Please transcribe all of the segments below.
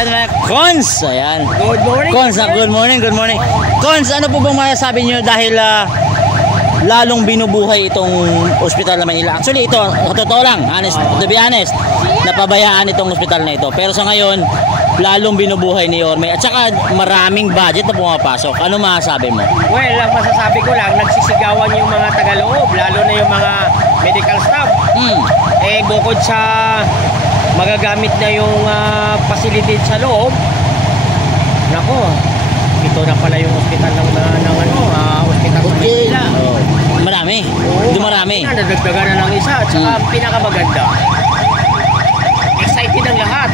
Alright, mga Cons. Ayan. Good morning. Cons, good morning, good morning. Cons, ano po bang masasabi nyo dahil lalong binubuhay itong ospital na Manila? Actually, ito, totoo lang, honest, to be honest, napabayaan itong ospital na ito. Pero sa ngayon, lalong binubuhay ni Yorme. At saka maraming budget na pumapasok. Ano masasabi mo? Well, ang masasabi ko lang, nagsisigawan yung mga tagaloob, lalo na yung mga medical staff. Eh, bukod sa magagamit na yung facility sa loob, nako, ito na pala yung ospital ng ospital ng Manila. Marami. Dumarami. Nadagdagan na ng isa. At saka pinakamaganda, excited ang lahat.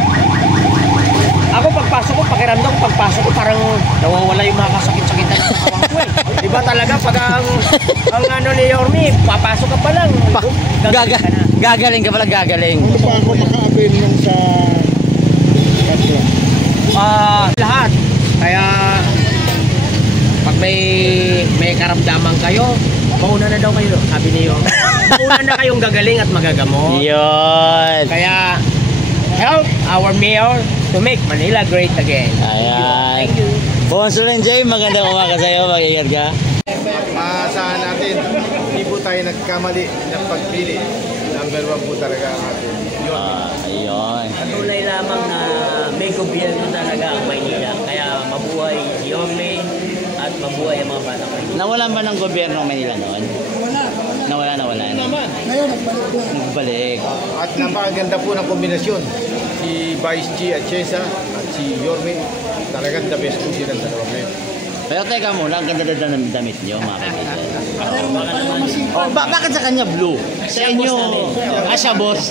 Ako pagpasok ko, pakiramdam ko pagpasok ko parang nawawala yung mga kasakit-sakitan ng katawan ko eh. Diba talaga pag ang ano ni Yorme, papasok ka pa lang. Gagaling ka pala, gagaling. Ano pa ako maka-avail nung sa Castro? Lahat. Kaya pag may karamdaman kayo, mauna na daw kayo, sabi niyo. Mauna na kayong gagaling at magagamot. Yun. Kaya help our mayor to make Manila great again. Ayan. Thank you. Consul Jay, magandang umaga sa'yo. Mag-ingat ka. Maasahan natin, hindi po tayo nagkamali ng pagpili. Number 1 po talaga ang atin. Ayun. Tunay lamang na may gobyerno talaga ang Maynila. Kaya mabuhay si Yorme at mabuhay ang mga bata ko. Nawalan ba ng gobyerno ng Manila noon? Nawala. Naman. Ngayon, nagbalik na. Nagbalik. At napakaganda po ng kombinasyon. Si Vice G at Chesa at si Yorme, talagang the best po silang dalawa ngayon. Pero teka muna, ang ganda ng damit nyo, mga kaibigan. Parang masipag. Bakit sa kanya blue? Sa inyo, siya boss.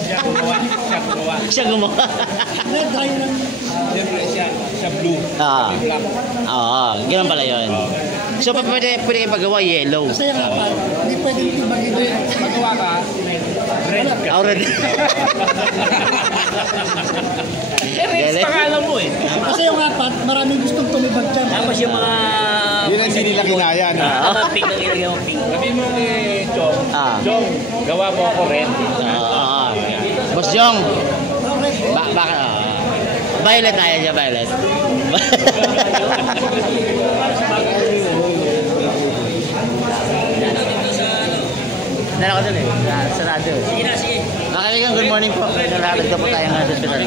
Siya gumawa. Red dye ng... Sa blue. Oo, ganun pala yun. So, pwede kayo pagawa yellow. Kasi yung apat, hindi pwedeng tibagin doon. Magawa ka, red ka. Red. Red pangalan mo eh. Kasi yung apat, maraming gustong tumibag dyan. Tapos yung mga... Yun ang hindi nila kinaya. Mga pink ang ilagay mo pink. Sabi mo ni Chong, Chong, gawa mo ako red. Boss Jong, bakit? Violet tayo niya, Violet. Dala ko dun eh, sarado. Sige na, sige. Kaibigan, good morning po. Nalapit ka po tayo ng hospital.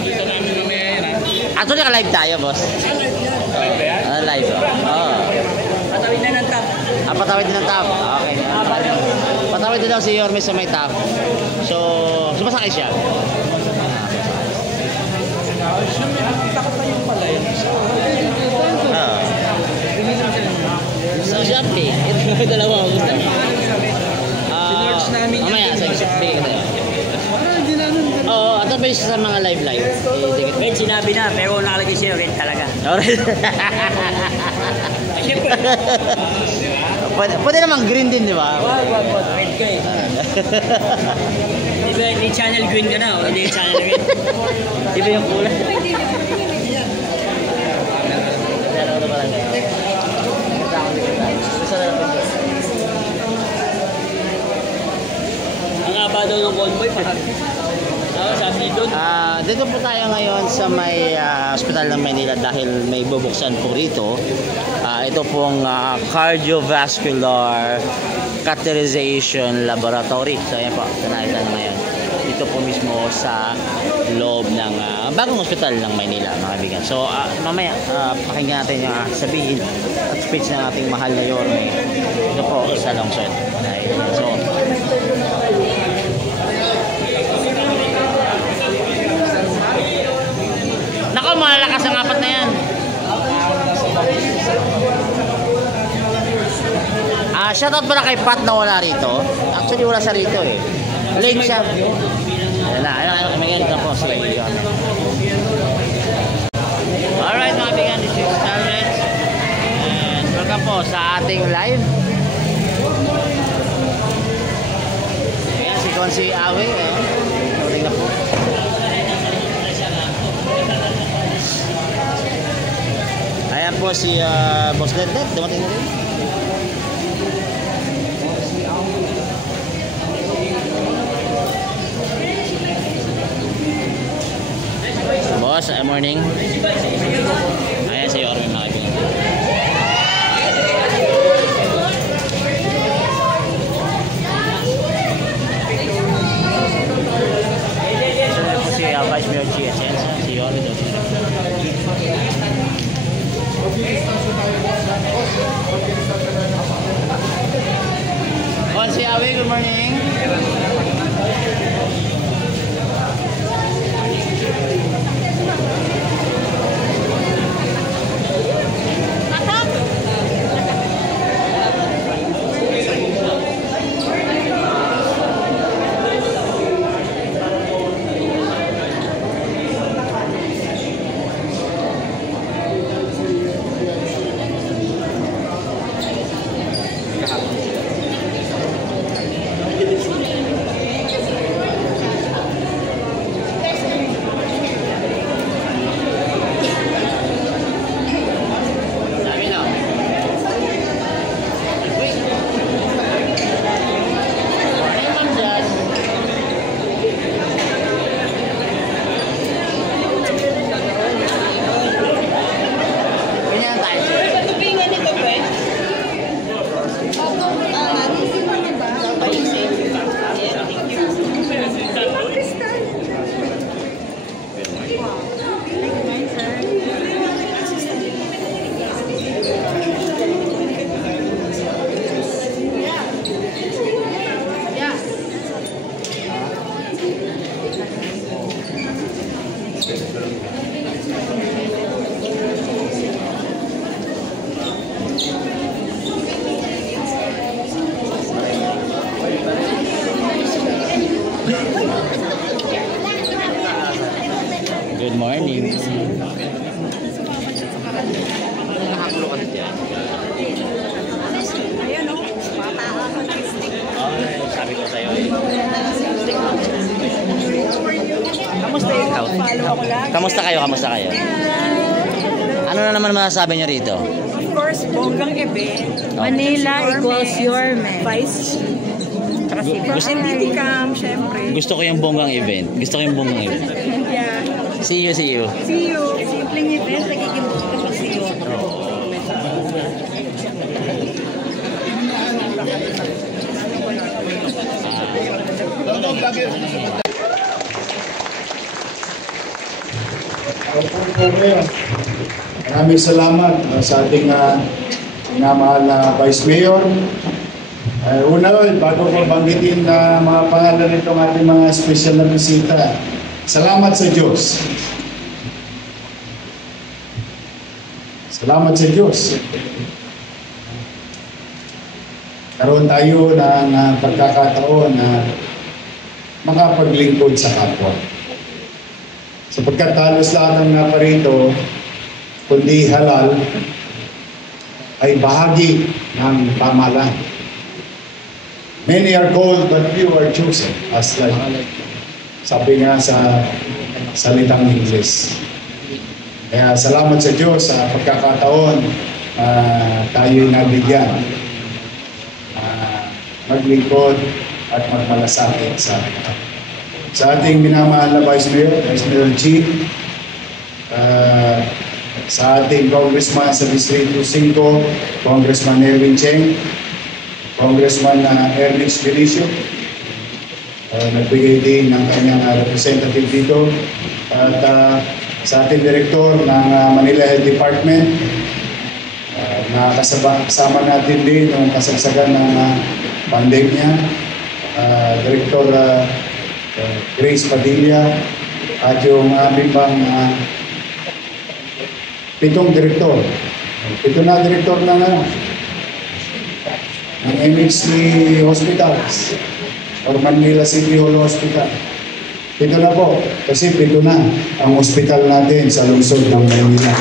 Actually, ka-live tayo, boss. Live. Patawid na ng top. Patawid din ng top. Okay. Patawid din daw si Yorme sa may top. So, sumasakay siya. Sa Shopee. Ito dalawa ako gusto. Mamaya, sa Shopee ka tayo. Oo, at based sa mga live. Red sinabi na, pero nakalagay siya red talaga. Alright. Pwede naman green din, di ba? Red ka eh. Diba, hindi channel green ka na, hindi channel red. Iba yung kulay. Ang haba daw ng convoy, sabi doon. Dito po tayo ngayon sa may hospital ng Manila dahil may bubuksan po rito. Ito pong cardiovascular catheterization laboratory. So ayan po, nakita na ngayon. Dito po mismo sa loob ng bagong hospital ng Manila, mga kaibigan. So mamaya, pakinggan natin yung sabihin at speech ng ating mahal na Yorme. Ito po sa Lungsod. So, nako, malalakas ang apat na yan. Shoutout pala kay Pat na wala rito. Actually wala siya rito eh. Late siya. Ayun, kami ganito po. Alright mga kaibigan, this is Starlet. And welcome po sa ating live. Ayan, si Consi Awe. Turing na po. Ayan po si Boss Ledlet. Dumating na rin. boss. Morning. Ayan si Yorme mga kaibigan. Si Vice Mayor G. Atienza, si Yorme daw. Si Awi, good morning. Good morning. Sabi ko sa'yo Kamusta ikaw? Kamusta kayo? Kamusta kayo? Ano na naman masasabi niyo rito? Of course, bonggang event. Manila equals Yorme. Vice President Cam, syempre. Gusto ko yung bonggang event. Gusto ko yung bonggang event. Yeah. See you, see you. See you. Simpleng event, nagiging kapag siyo. Maraming salamat sa ating minamahal na Vice Mayor. Una, bago ko banggitin na mga pangalan nitong ating mga special na bisita, salamat sa Diyos. Salamat sa Diyos. Karoon tayo ng pagkakataon na makapaglingkod sa kapwa. Sapagkat halos lahat ng naparito, kundi halal, ay bahagi ng pamahalaan. Many are called but few are chosen, as like sabi nga sa salitang Ingles. Kaya salamat sa Diyos sa pagkakataon tayo'y nabigyan maglingkod at magmalasakit sa ating minamahal na Vice Mayor G, sa ating Congressman sa Distrito 5, Congressman Erwin Cheng, Congressman Ernest Felicio, nagbigay din ng kanyang representative dito, at sa ating Direktor ng Manila Health Department, nakasama natin din noong kasagsagan ng pandemya, Direktor Grace Padilla, at yung aming pang 7 direktor. 7 na direktor ng MHC Hospitals or Manila City Hall Hospital. 7 na po, kasi 7 na ang hospital natin sa lungsod ng Manila.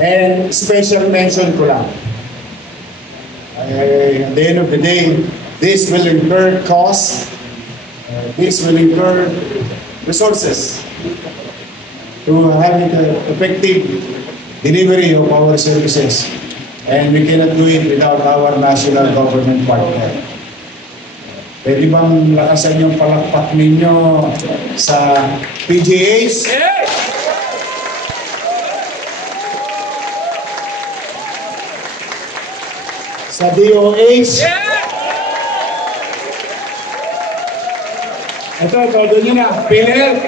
And special mention ko lang. At the end of the day, this will incur costs, this will incur resources to have an effective delivery of our services. And we cannot do it without our national government partner. Pwede bang lakasan yung palakpak ninyo sa PGAs? Sa DOH? Ito, todo nyo na. PhilHealth?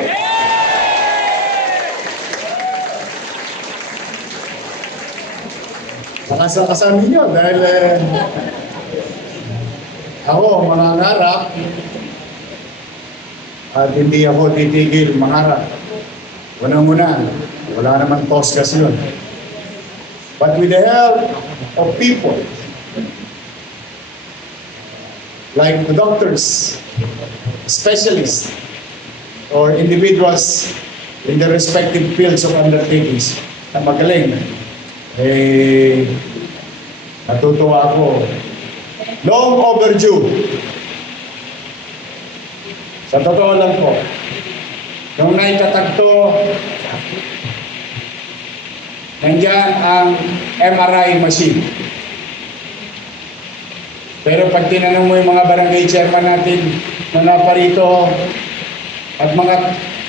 Lakasan ninyo dahil ako mangangarap at hindi ako titigil mangarap. Unang-una, wala naman poskas yun. But with the help of people, like the doctors, specialists, or individuals in the respective fields of undertakings na magaling, natutuwa ako. Long overdue. Sa totoo lang po, nung naitatagto, nandyan ang MRI machine. Pero pag tinanong mo yung mga barangay chairman natin na naparito at mga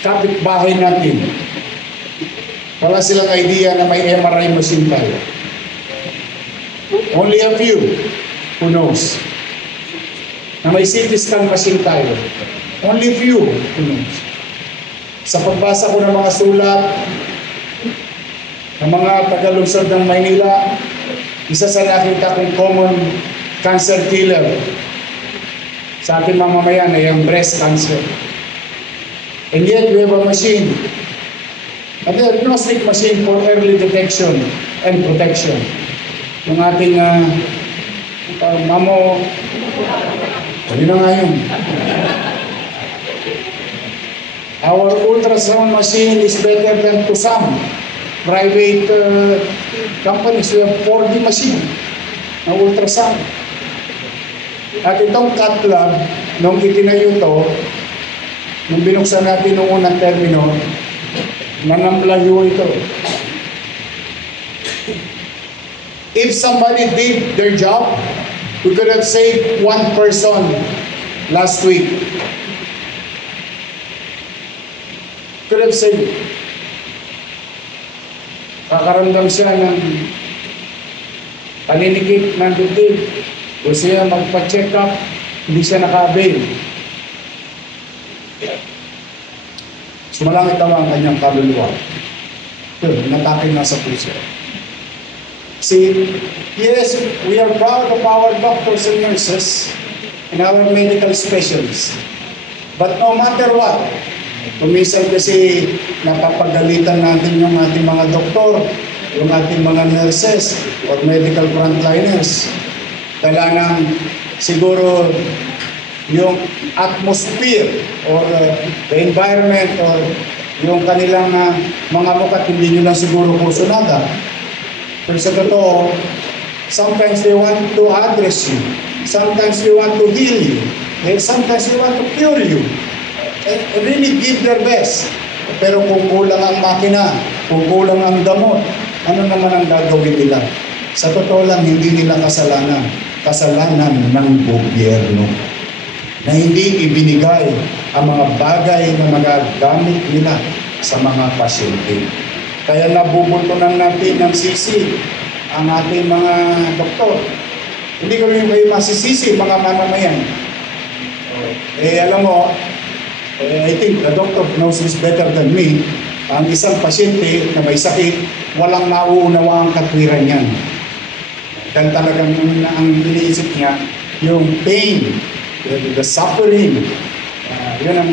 kapitbahay natin, wala silang idea na may MRI machine tayo. Only a few who knows na may CT scan machine tayo. Only few who knows. Sa pagbasa ko ng mga sulat ng mga taga-lungsod ng Maynila, isa sa nakita kong common cancer killer sa ating mamamayan ay ang breast cancer. And yet we have a machine, a diagnostic machine for early detection and protection. Yung ating mamo, yun na nga yun. Our ultrasound machine is better than to some private companies. We have 4D machine na ultrasound. At itong cat lab, nung itinayo to, nung binuksan natin noong unang termino, manamlayo ito. If somebody did their job, we could have saved one person last week. Could have saved. Kakaramdam siya ng paninikip ng dibdib. O siya magpa-check up, hindi siya naka-avail. Sumalangit naman ang kanyang kaluluwa. Yun, natake na sa puso. See, yes, we are proud of our doctors and nurses and our medical specialists. But no matter what, kumisan kasi napapagalitan natin yung ating mga doktor, yung ating mga nurses or medical frontliners. Kailangan siguro yung atmosphere or the environment or yung kanilang mga mukat hindi nyo lang siguro kursunada. Pero sa totoo, sometimes they want to address you. Sometimes they want to heal you. And sometimes they want to cure you. And really give their best. Pero kung kulang ang makina, kung kulang ang gamot, ano naman ang gagawin nila? Sa totoo lang, hindi nila kasalanan. Kasalanan ng gobyerno na hindi ibinigay ang mga bagay na magagamit nila sa mga pasyente. Kaya nabubutunan natin ng sisi ang ating mga doktor. Hindi ko rin kayo masisisi mga mamamayan. Alam mo, I think the doctor knows this better than me. Ang isang pasyente na may sakit, walang nauunawa ang katwiran niyan. Dahil talagang ang iniisip niya, yung pain, the suffering. Yun ang,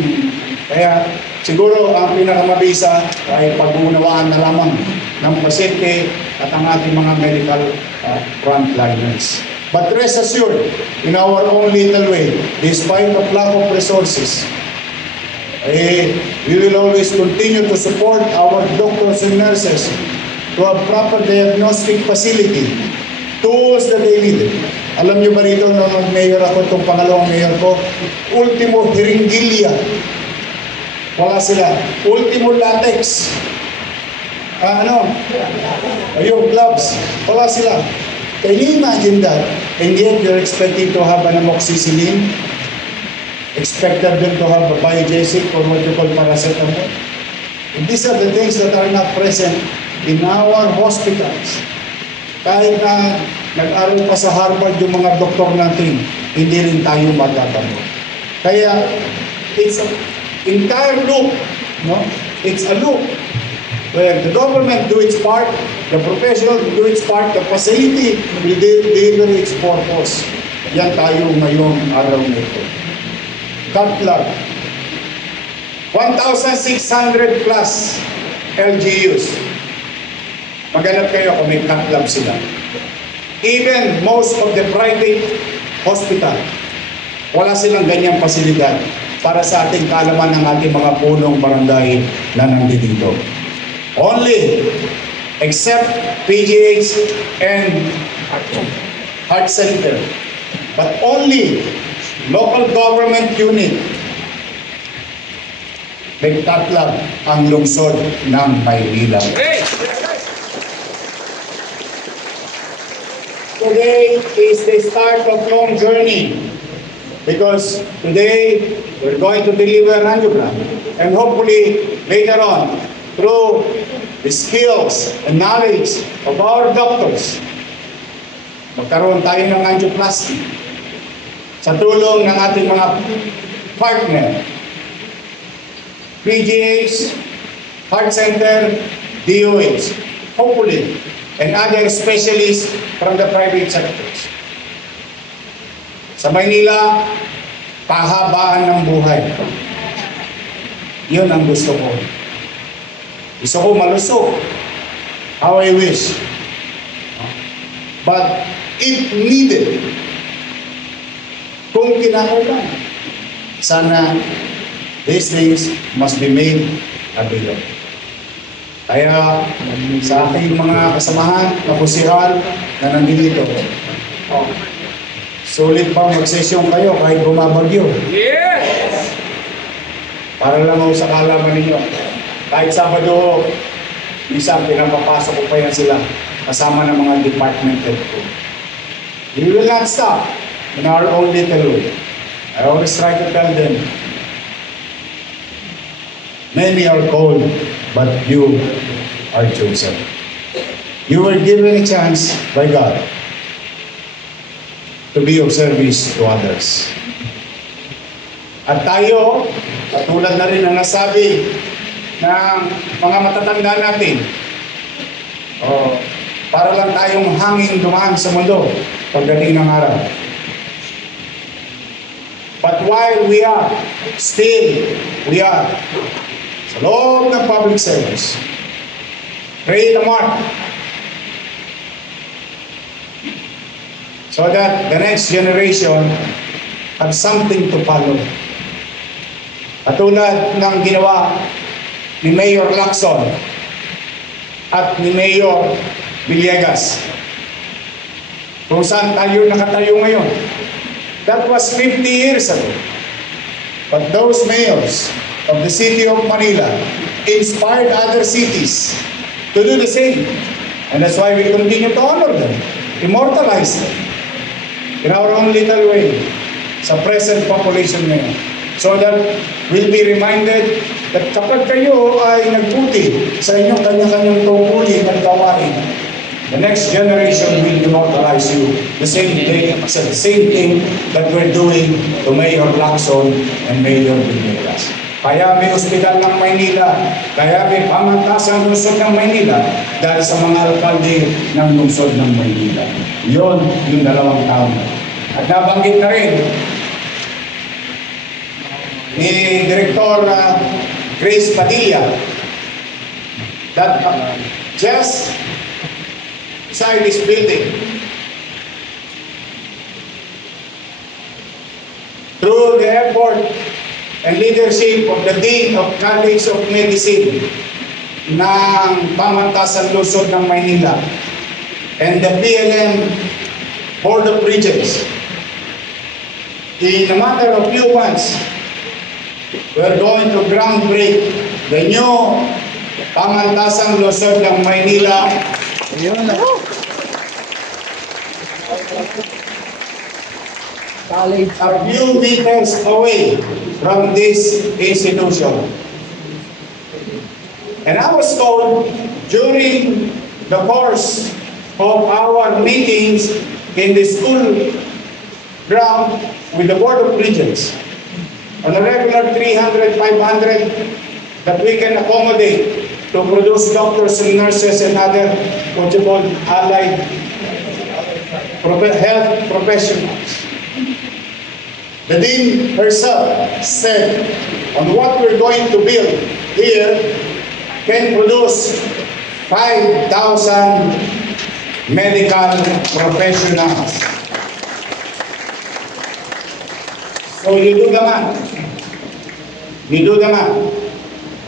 kaya siguro ang pinakamabisa ay pag-uunawaan na lamang ng pasyente at ang ating mga medical frontliners. But rest assured, in our own little way, despite the lack of resources, we will always continue to support our doctors and nurses to have proper diagnostic facility, tools that they need. Alam niyo ba rito nung mag-mayor ako, itong pangalawang mayor ko, ultimo hiringgilya. Wala sila. Ultimo latex. Yung gloves. Wala sila. Can you imagine that? And yet you're expecting to have an amoxicillin? expected them to have a biogesic or what you call paracetamol. And these are the things that are not present in our hospitals. Kahit na nag-aral pa sa Harvard yung mga doktor natin, hindi rin tayo magkakamo. Kaya, it's an entire loop. No? It's a loop where the government do its part, the professional do its part, the facility will deliver its purpose. Yan tayo ngayong araw nito. Katlab. 1,600 plus LGUs. Maghanap kayo kung may katlab sila. Even most of the private hospital, wala silang ganyang pasilidad para sa ating kaalaman ng ating mga punong barangay na nandito. Only, except PGH and Heart Center, but only local government unit may katlab ang lungsod ng Maynila. Today is the start of long journey because today we're going to deliver an angiogram and hopefully later on through the skills and knowledge of our doctors magkaroon tayo ng angioplasty sa tulong ng ating mga partner PGH, Heart Center, DOH, hopefully, and other specialists from the private sectors. Sa Maynila, pahabaan ng buhay. Yun ang gusto ko. Gusto ko malusog. How I wish. But if needed, kung kinakailangan, sana these things must be made available. Kaya sa aking mga kasamahan, kapusihan na nandito, sulit pa mag-session kayo kahit bumabagyo. Yes! Para lang ako sa kalaman ninyo. Kahit Sabado, isang pinapapasok ko pa yan sila kasama ng mga department head ko. We will not stop in our own little way. I always try to tell them, many are called, but you are chosen. You were given a chance by God to be of service to others. At tayo, katulad na rin ang nasabi ng mga matatanda natin, para lang tayong hangin dumaan sa mundo pagdating ng araw. But while we are sa loob ng public service, create a mark so that the next generation have something to follow. Katulad ng ginawa ni Mayor Lacson at ni Mayor Villegas, kung saan tayo nakatayo ngayon. That was 50 years ago. But those mayors of the city of Manila inspired other cities to do the same. And that's why we continue to honor them, immortalize them in our own little way sa present population ngayon. So that we'll be reminded that kapag kayo ay nagputi sa inyong kanya-kanyang tungkulin at gawain, the next generation will immortalize you the same thing that we're doing to Mayor Lacson and Mayor Villegas. Kaya may ospital ng Maynila, kaya may pamantasan ng lungsod ng Maynila dahil sa mga alkalde ng lungsod ng Maynila. Yun yung 2 taon. At nabanggit na rin ni Director Grace Padilla that just beside this building, through the effort and leadership of the Dean of College of Medicine ng Pamantasan Lungsod ng Maynila and the PLM Board of Regents, in a matter of few months, we're going to groundbreak the new Pamantasan Lungsod ng Maynila. a few meters away from this institution. And I was told during the course of our meetings in the school ground with the Board of Regents, on a regular 300, 500 that we can accommodate to produce doctors and nurses and other what you call allied health professionals. The Dean herself said on what we're going to build here can produce 5,000 medical professionals. So you do the math. You do the math.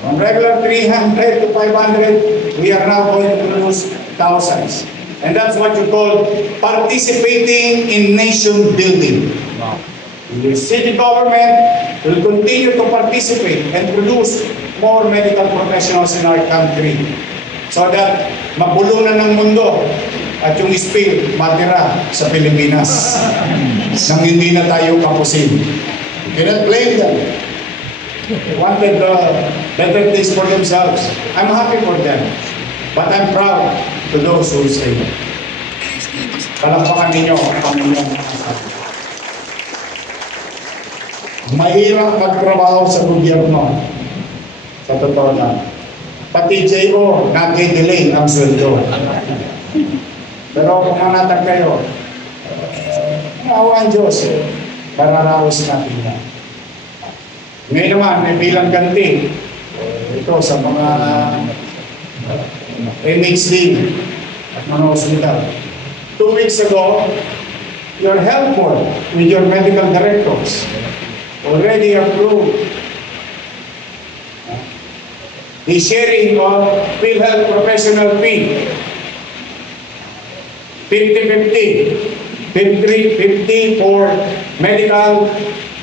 On regular 300 to 500, we are now going to produce thousands. And that's what you call participating in nation building. Wow. The city government will continue to participate and produce more medical professionals in our country so that mabulunan ng mundo at yung spill matira sa Pilipinas nang hindi na tayo kapusin. You cannot blame them. They wanted better things for themselves. I'm happy for them. But I'm proud to those who say, palakpakan ninyo ang Panginoon. Mahirap magtrabaho sa gobyerno. Sa totoo na. Pati JO, nag-delay ang sweldo. Pero kung manatag kayo, maawa ang Diyos, pararaos natin yan. Ngayon naman, may bilang ganti. Ito sa mga MHD at mga hospital. 2 weeks ago, your health board with your medical directors already approved the sharing of PhilHealth professional fee 50-50, 50 for medical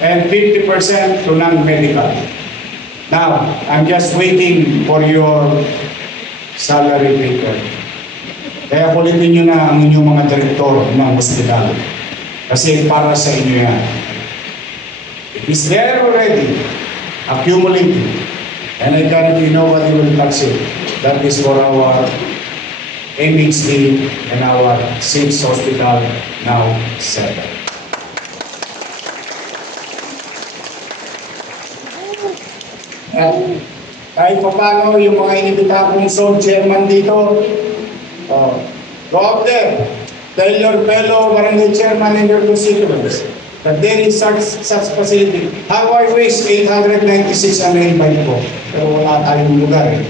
and 50% to non-medical. Now, I'm just waiting for your salary paper. Kaya kulitin nyo na ang inyong mga direktor ng hospital. Kasi para sa inyo yan. It is there already, accumulating. And I guarantee nobody will touch it. That is for our MHD and our 6 hospital, now 7. At kahit pa paano yung mga inibita kong zone chairman dito, go up there, tell your fellow barangay chairman and your constituents that there is such facility. How I wish 896 ang na-invite ko, pero wala tayong lugar eh.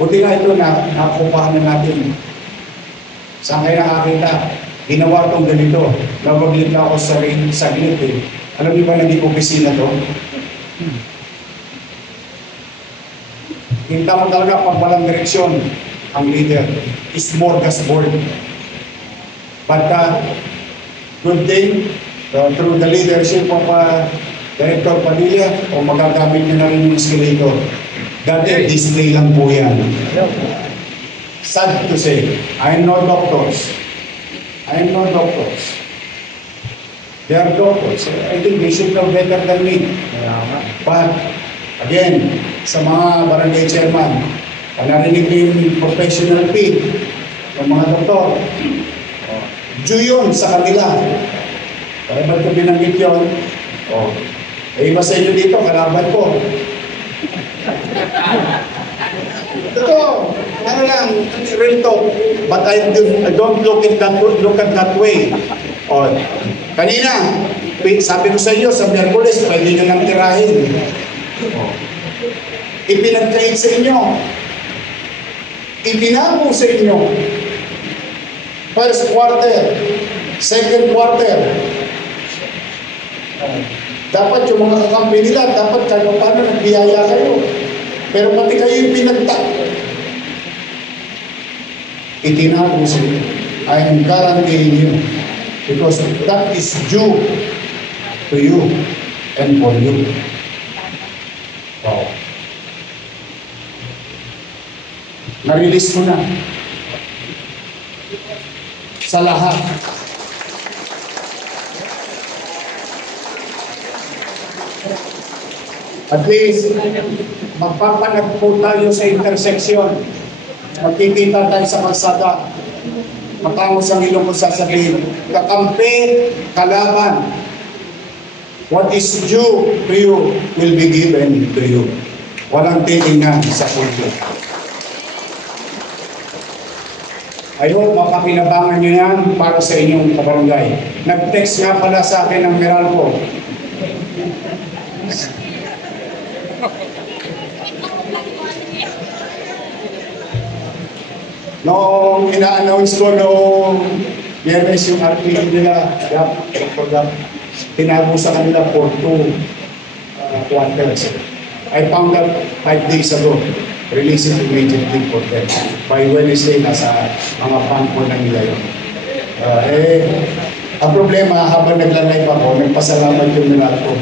Buti na ito na nakupahan na natin. Saan kayo nakakita? Ginawa itong ganito. Nabaglit na ako sa gilid eh. Alam niyo ba naging opisina to? Kita mo talaga pag walang direksyon ang leader. Smorgasbord. But good thing, through the leadership of Director Padilla, o magagamit niyo na rin yung escalator. Dati, display lang po yan. Sad to say, I'm not doctors. I'm not doctors. They are doctors. I think they should know better than me. But, again, sa mga barangay chairman, narinig yung professional fee ng mga doktor. Due yun sa kanila. Kaya ba't ko binanggit yun? Iba sa inyo dito, kalaban ko. Ito, ano lang, real talk. But I don't look at that way. Kanina, sabi ko sa inyo, sa Miyerkules, pwede nyo nang tirahin. Ipinagkait sa inyo. Ipinako sa inyo. First quarter, second quarter. Dapat yung mga kakampi nila, dapat kayo paano nagbiyaya kayo. Pero pati kayo yung pinagtak. Itinago sa inyo. I am guaranteeing you. Because that is due to you and for you. Wow. Na-release ko na. Sa lahat. At least, magpapanag po tayo sa intersection. Magkikita tayo sa kalsada. Matangos ang ilong ko sasabihin, kakampi, kalaban. What is due to you will be given to you. Walang titingnan sa puso. I hope mapakinabangan nyo yan para sa inyong kabarangay. Nag-text nga pala sa akin ng Meralco. Noong ina-announce ko noong Biyernes yung RPA nila, tinago sa kanila for 2 quarters. I found out 5 days ago. Release it immediately for them. By Wednesday, nasa mga bangko na nila yun. Ang problema, habang nagla-live ako, nagpasalamat yung Meralco.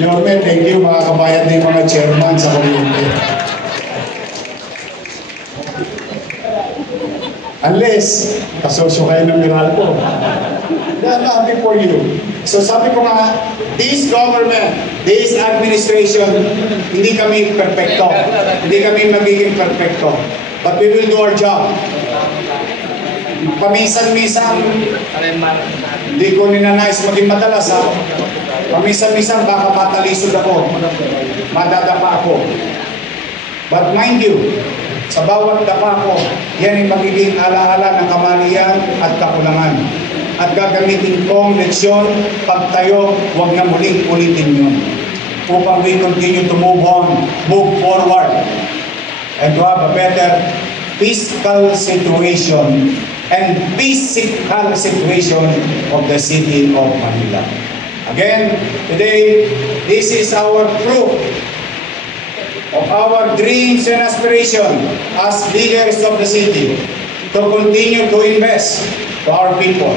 Yorme, thank you mga kabayan din mga chairman sa kuryente. Unless, kasosyo kayo ng Meralco. I'm happy for you. So sabi ko nga, this government, this administration, hindi kami perfecto. Hindi kami magiging perfecto. But we will do our job. Paminsan-minsan, hindi ko ninanais maging madalas ha. Paminsan-minsan baka matalisod ako. Madadapa ako. But mind you, sa bawat dapa ko, yan ay magiging alaala ng kamalian at kakulangan. At gagamitin kong leksyon, pag tayo, huwag na muling ulitin yun. Upang we continue to move on, move forward, and to have a better fiscal situation and physical situation of the city of Manila. Again, today, this is our proof of our dreams and aspirations as leaders of the city to continue to invest to our people,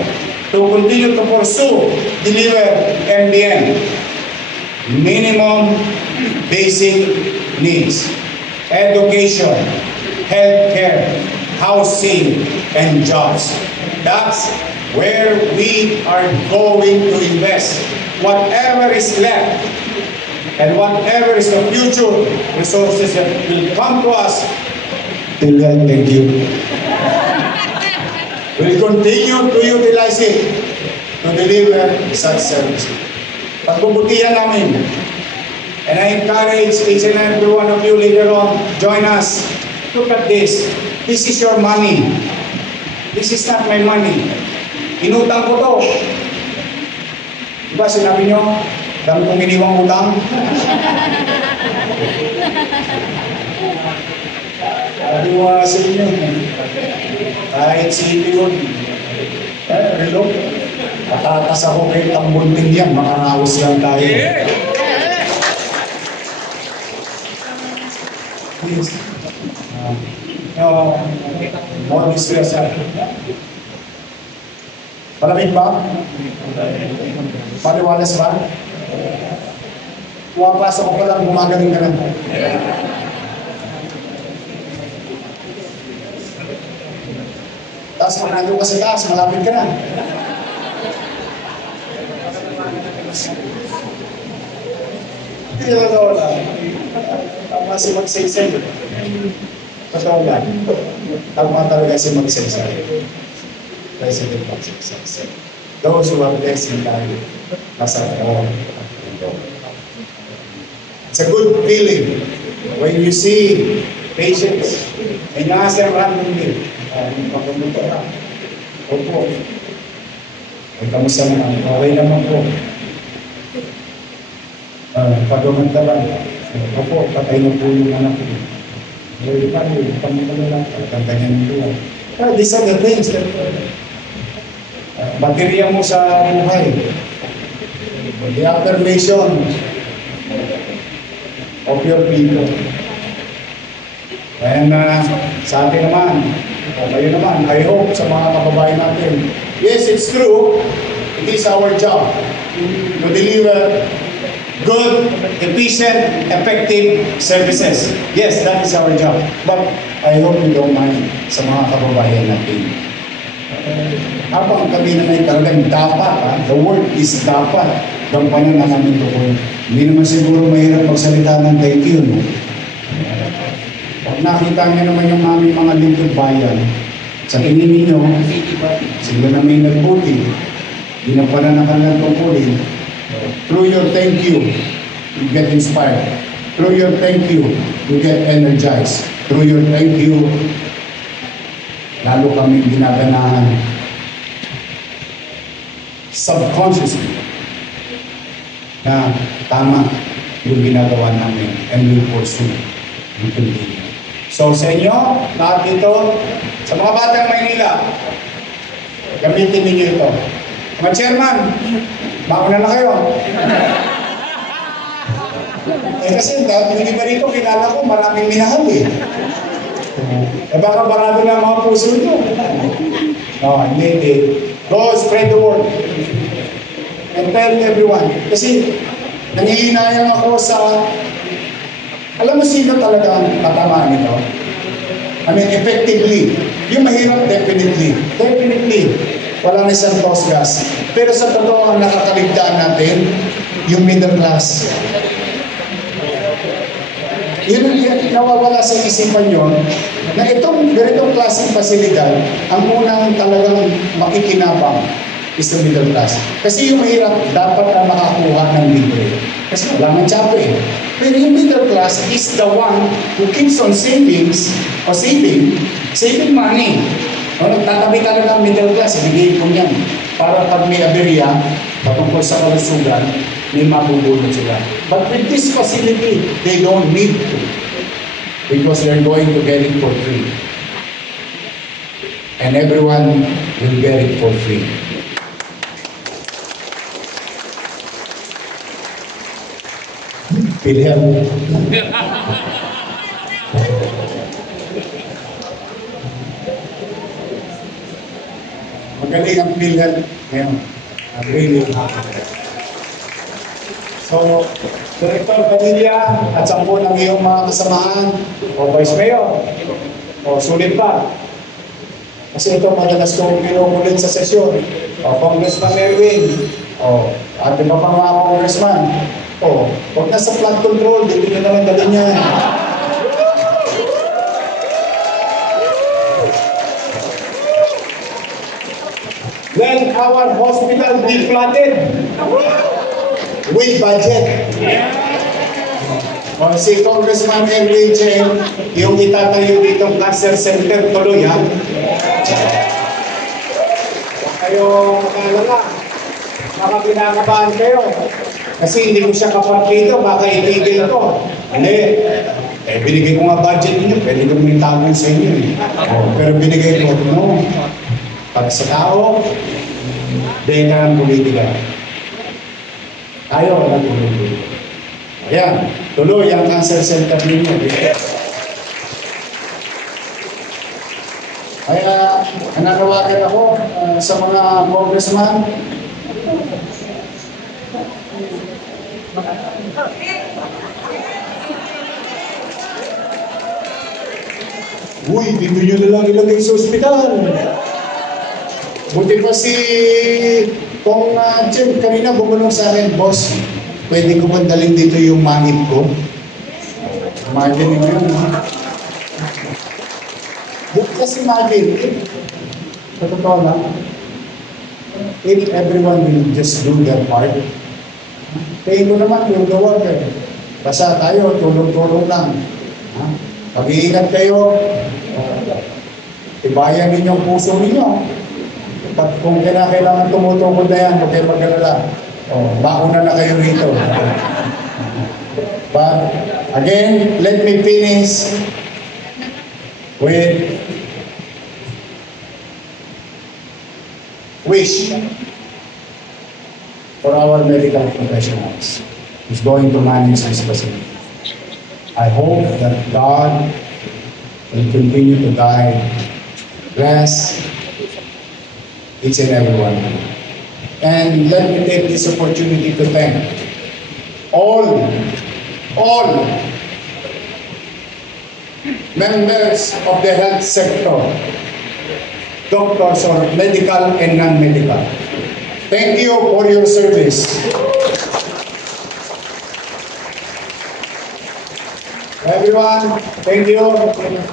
to continue to pursue, deliver MBN, minimum basic needs, education, healthcare, housing, and jobs. That's where we are going to invest. Whatever is left and whatever is the future resources that will come to us, till then, thank you. We'll continue to utilize it to deliver such service. Pagbubutihan namin. And I encourage each and every one of you later on, join us. Look at this. This is your money. This is not my money. Inutang ko to. Diba sinabi nyo, dami kong iniwang utang? Adiwa sa inyo. Kahit sili yun. Hello. Matatas ako kay tambunting yan. Makaraos lang tayo. Please. More distress. Malamig ba? Paliwalas ba? Pumapasok ko pa lang, gumagaling ka lang. Tapos pag nandun ka sa taas, malapit ka na. Hindi na wala. Tama si magsaysay. Totoo lang. Tama talaga si magsaysay. President magsaysay. Those who are blessed in life, nasa all. It's a good feeling when you see patients and you ask them randomly, papamuto ka. Opo. Ay, kamusta naman? Okay naman po. Pagumanda ba? Opo, patay na po yung anak ko. Ay, paano? Pamuto lang. Ganyan po. These are the things that baterya mo sa buhay. The affirmation of your people. And sa atin naman, kayo naman, I hope sa mga kababayan natin, yes, it's true, it is our job to deliver good, efficient, effective services. Yes, that is our job. But I hope you don't mind sa mga kababayan natin. Habang kami na may talagang dapat, the word is dapat. gampanan ang aming tungkol. Hindi naman siguro mahirap magsalita ng thank you, no? Pag nakita niyo naman yung aming mga lingkod bayan, sa tingin ninyo, sila na may nagputi, ginampanan ang kanilang tungkulin. Through your thank you, you get inspired. Through your thank you, you get energized. Through your thank you, lalo kami ginaganahan subconsciously na tama yung ginagawa namin and we'll pursue and continue. So sa inyo, lahat dito, sa mga batang Maynila, gamitin ninyo ito. Mga chairman, mauna na kayo. Kasi yung iba rito, kilala ko, maraming minahal eh. Baka barado na mga puso nyo. No, hindi. Go spread the word. And tell everyone. Kasi nangihinayang ako sa... Alam mo sino talaga ang tatamaan nito? I mean, effectively. Yung mahirap, definitely. Definitely. Walang isang gas. Pero sa totoo, ang nakakaligtaan natin, yung middle class. Yun nawawala sa isipan yun na itong ganitong klaseng pasilidad ang unang talagang makikinabang is the middle class. Kasi yung mahirap dapat na makakuha ng libre. Kasi wala ng tsapo eh. Pero yung middle class is the one who keeps on saving money. Nagtatabi talaga ng middle class, ibigay ko niyan. Para pag may aberya, patungkol sa kalusugan, may mabubulot sila. But with this facility, they don't need to. Because they're going to get it for free. And everyone will get it for free. Pilihan mo. Magaling ang pilihan ngayon. Really. So, Director Padilla at 10 ng iyong mga kasamahan o Vice Mayor o sulit pa. Kasi ito madalas kong pinukulit sa sesyon. O Congressman Erwin o at iba pang mga congressman. O, huwag na sa flood control, dito nyo naman dali niya. Let our hospital be flooded with budget. O si Congressman Erwin Chen, yung itatayo ditong cancer center tuloy ha. Huwag kayo makalala. Baka pinakabahan kayo. Kasi hindi ko siya kapartido, baka itigil ko. Hindi. Binigay ko nga budget niyo, pwede ko may tawag sa inyo. Pero binigay ko, no. Pag sa tao, dahil na ang politika. Tayo na tuloy. Ayan, tuloy ang cancer center ninyo. Kaya, nanawagan ako sa mga congressman. Uy, dito nyo na lang ilagay sa ospital. Buti pa si Kong Jim, kanina bumulong sa akin, boss, pwede ko bang dalhin dito yung manip ko? Imagine mo yun, ha? Buti kasi imagine, sa totoo lang, if everyone will just do their part, kaya ko naman, yung the worker. Basta tayo, tulong-tulong lang. Pag-iingat kayo, ibayan ninyong puso ninyo. Pag kung kailangan tumutungkol na yan, huwag kayo mag-alala. Mauna na kayo rito. But, again, let me finish with wish for our medical professionals who's going to manage this facility. I hope that God will continue to guide, bless each and every one. And let me take this opportunity to thank all members of the health sector, doctors or medical and non-medical. Thank you for your service. Everyone, thank you.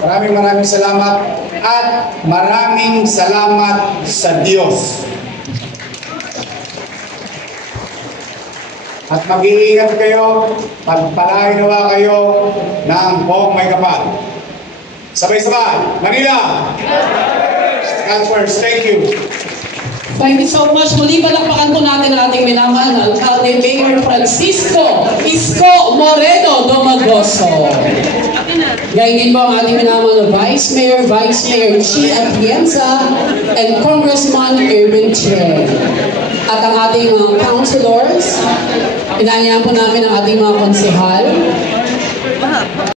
Maraming salamat. At maraming salamat sa Diyos. At mag-iingat kayo, pagpalain nawa kayo ng buong may kapal. Sabay-sabay, Manila! God first, thank you. Thank you so much. Muli palakpakan po natin ang ating minamahal na Alcalde Mayor Francisco Isko Moreno Domagoso. Gayun din po ang ating minamahal na Vice Mayor Chi Atienza, and Congressman Erwin Che. At ang ating mga councilors, inanyahan po namin ang ating mga konsehal.